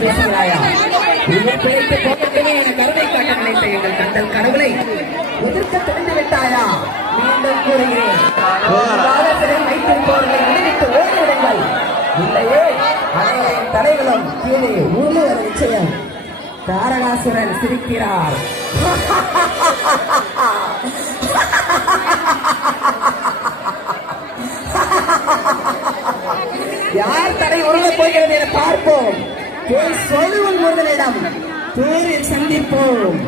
பேசுகிறாயா உயிர் பிழைத்து போகட்டுமே என கருணை காட்ட நினைத்த எங்கள் கண்டல் கடவுளை எதிர்க்க துணிந்து விட்டாயா மீண்டும் கூறுகிறேன் வைத்திருப்பவர்களை விடுவித்து ஓடிவிடுங்கள் இல்லையே அனைவரின் தலைகளும் கீழே ஊழுவது நிச்சயம் தாரகாசுரன் சிரிக்கிறார் யார் தடை உருளப் போகிறது என பார்ப்போம். போய் சொல்லுவன் முருகனிடம். தேரில் சந்திப்போம்.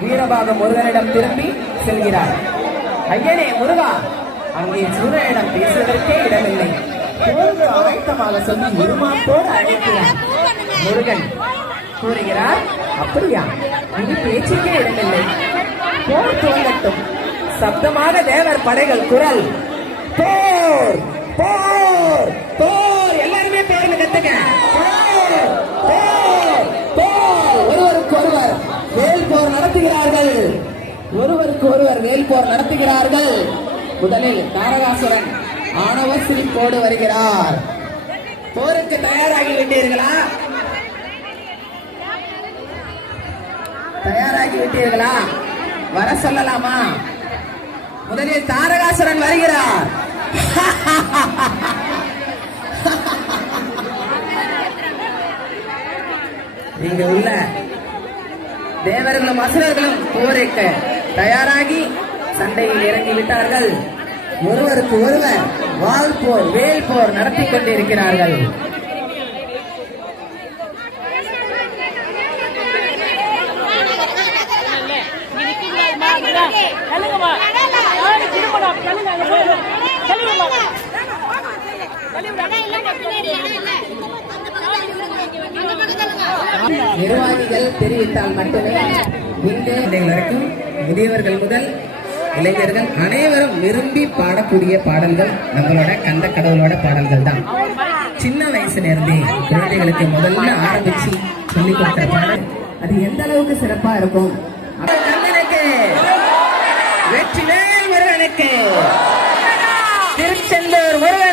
வீரபாக முருகனிடம் திரும்பி செல்கிறார். ஐயனே முருகா அங்கே சூரனிடம் பேசுவதற்கே இடமில்லை. போன்று ஆயத்தமாக சொல்லி இருமாப்போடு அழைக்கிறார். முருகன் கூறுகிறார் அப்படியா? இது பேச்சுக்கே இடமில்லை. போர் துவங்கட்டும் சப்தமாக தேவர் படைகள் குரல் போர் போர் எல்லாருமே பேருங்க கத்துங்க போர் போர் போர் ஒருவருக்கு ஒருவர் வேல் போர் நடத்துகிறார்கள் ஒருவருக்கு ஒருவர் வேல் போர் நடத்துகிறார்கள். முதலில் தாரகாசுரன் ஆணவ சிரிப்போடு வருகிறார். போருக்கு தயாராகி விட்டீர்களா? தயாராகி விட்டீர்களா? வர சொல்லலாமா? முதலில் தாரகாசுரன் வருகிறார். நீங்க உள்ள தேவர்களும் அசுரர்களும் போருக்கு தயாராகி சண்டையில் இறங்கி விட்டார்கள். ஒருவருக்கு ஒருவர் வால் போர் வேல் போர் நடத்தி கொண்டிருக்கிறார்கள். நிர்வாகிகள் தெரிவித்தால் மட்டுமே இங்கே வரைக்கும் முதியவர்கள் முதல் இளைஞர்கள் அனைவரும் விரும்பி பாடக்கூடிய பாடல்கள் நம்மளோட கந்த கடவுளோட பாடல்கள் தான். சின்ன வயசுல இருந்தே குழந்தைகளுக்கு முதல்ல ஆரம்பிச்சு சொல்லி கொடுத்த பாடல். அது எந்த அளவுக்கு சிறப்பா இருக்கும்? அப்ப வெற்றிவேல் முருகனுக்கு. திருச்செந்தூர் முருகன்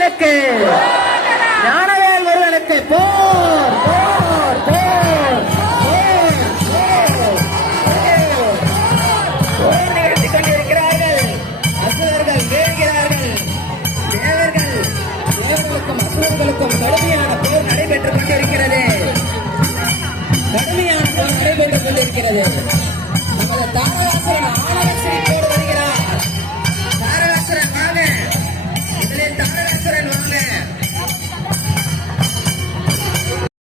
கடுமையான போர்